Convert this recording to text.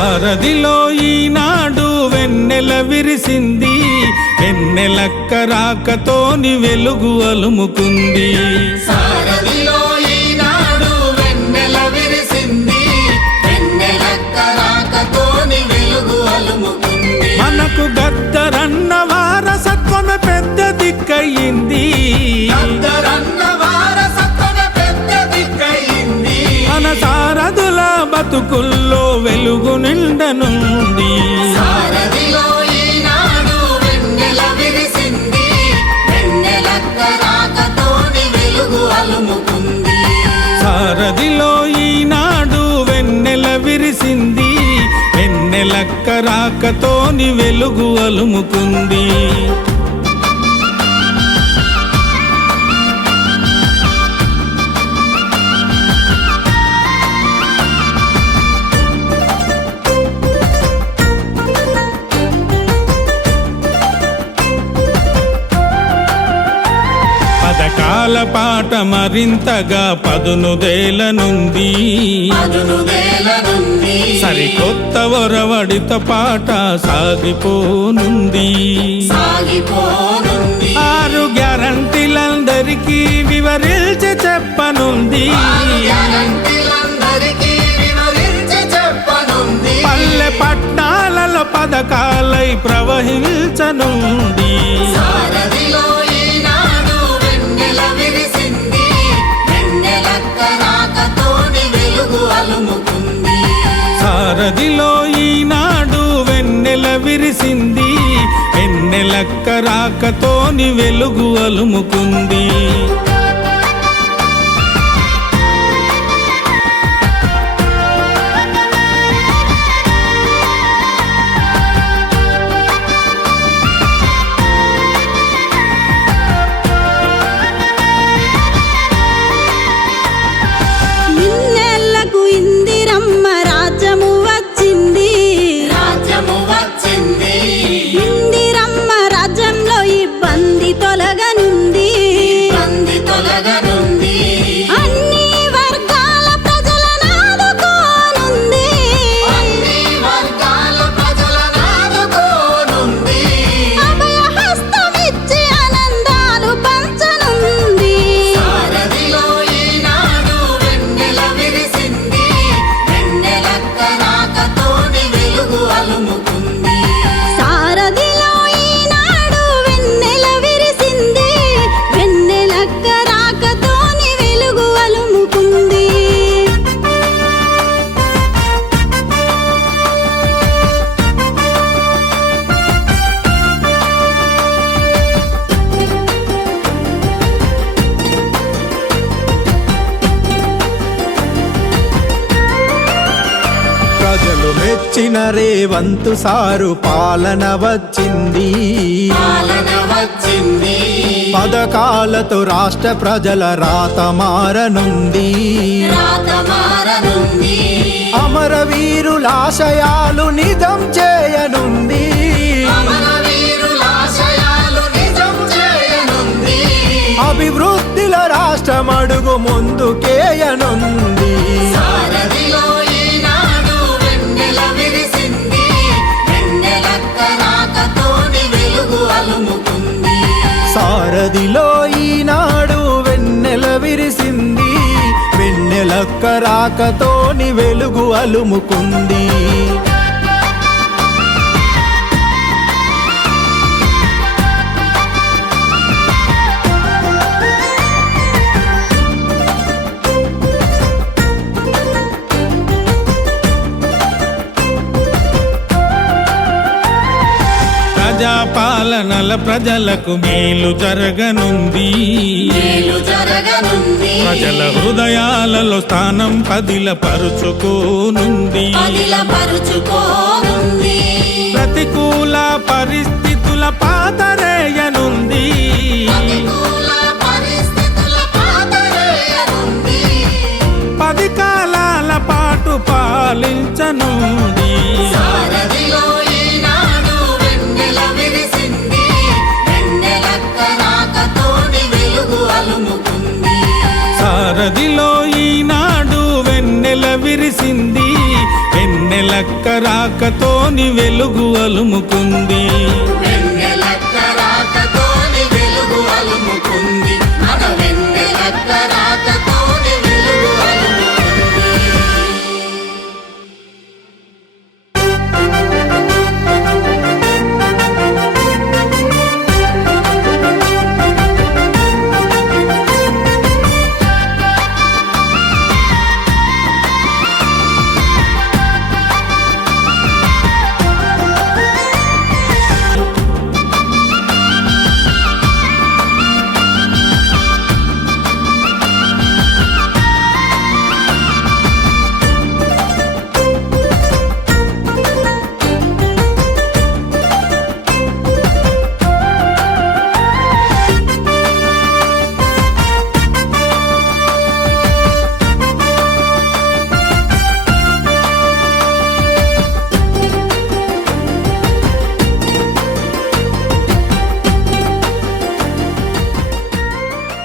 సారథిలో ఈనాడు వెన్నెల విరిసింది, వెన్నెలక్క రాకతోని వెలుగు అలుముకుంది. సారథిలో ఈనాడు వెన్నెల విరిసింది, వెన్నెలక్క రాకతోని వెలుగు అలుముకుంది. మనకు గద్దరన్న వారసత్వమే పెద్ద దిక్కయింది, గద్దరన్న వారసత్వమే పెద్ద దిక్కయింది. మన సారథుల బతుకుల్లో వెలుగు నిండనుంది. సారథిలో ఈనాడు వెన్నెల విరిసింది, వెన్నెలక్క రాకతోని వెలుగు అలుముకుంది. సారథిలో ఈనాడు వెన్నెల విరిసింది, వెన్నెలక్క రాకతోని వెలుగు అలుముకుంది. పథకాల పాట మరింతగా పదునుదేలనుంది, సరికొత్త ఒరవడిత పాట సాగిపోనుంది. 6 గ్యారంటీలందరికీ వివరించి చెప్పనుంది, పల్లె పట్నాలలో పథకాలై ప్రవహించనుంది. సారథిలో ఈనాడు వెన్నెల విరిసింది, వెన్నెలక్క రాకతోని వెలుగు అలుముకుంది. సారథిలో ఈనాడు వెన్నెల విరిసింది, వెన్నెలక్క రాకతోని వెలుగు అలుముకుంది. ఇన్నేళ్లకు ఇందిరమ్మ రాజ్యము వచ్చింది, రాజ్యము వచ్చింది. ఇందిరమ్మ రాజ్యంలో ఇబ్బంది తొలగనుంది, ఇబ్బంది తొలగనుంది. అన్ని వర్గాల ప్రజలను ఆదుకోనుంది, అన్ని వర్గాల ప్రజలను ఆదుకోనుంది. అభయహస్తమిచ్చి ఆనందాలు పంచనుంది. సారథిలో ఈనాడు వెన్నెల విరిసింది, వెన్నెలక్క రాకతోని వెలుగు అలుముకుంది. సారథిలో ఈనాడు వెన్నెల విరిసింది, వెన్నెలక్క రాకతోని వెలుగు అలుముకుంది. ప్రజలు మెచ్చిన రేవంతు సారు పాలన వచ్చింది, పాలన వచ్చింది. పథకాలతో రాష్ట్ర ప్రజల రాత మారనుంది. రాత మారనుంది. అమరవీరుల ఆశయాలు నిజం చేయనుంది, అమరవీరుల ఆశయాలు నిజం చేయనుంది. అభివృద్ధిల రాష్ట్రం అడుగు ముందుకేయనుంది. సారథిలో ఈనాడు వెన్నెల విరిసింది, వెన్నెలక్క రాకతోని వెలుగు అలుముకుంది. సారథిలో ఈనాడు వెన్నెల విరిసింది, వెన్నెలక్క రాకతోని వెలుగు అలుముకుంది. ప్రజాపాలనల ప్రజలకు మేలు జరగనుంది, మేలు జరగనుంది. ప్రజల హృదయాలలో స్థానం పదిలపరుచుకోనుంది. పదిలపరుచుకోనుంది. ప్రతికూల పరిస్థితుల పాతరేయనుంది, ప్రతికూల పరిస్థితుల పాతరేయనుంది. 10 కాలాల పాటు పాలించనుంది. సారథిలో ఈనాడు వెన్నెల విరిసింది, వెన్నెలక్క రాకతోని వెలుగు అలుముకుంది. సారథిలో ఈనాడు వెన్నెల విరిసింది, వెన్నెల వెన్నెలక్క రాకతోని వెలుగు అలుముకుంది. వెన్నెలక్క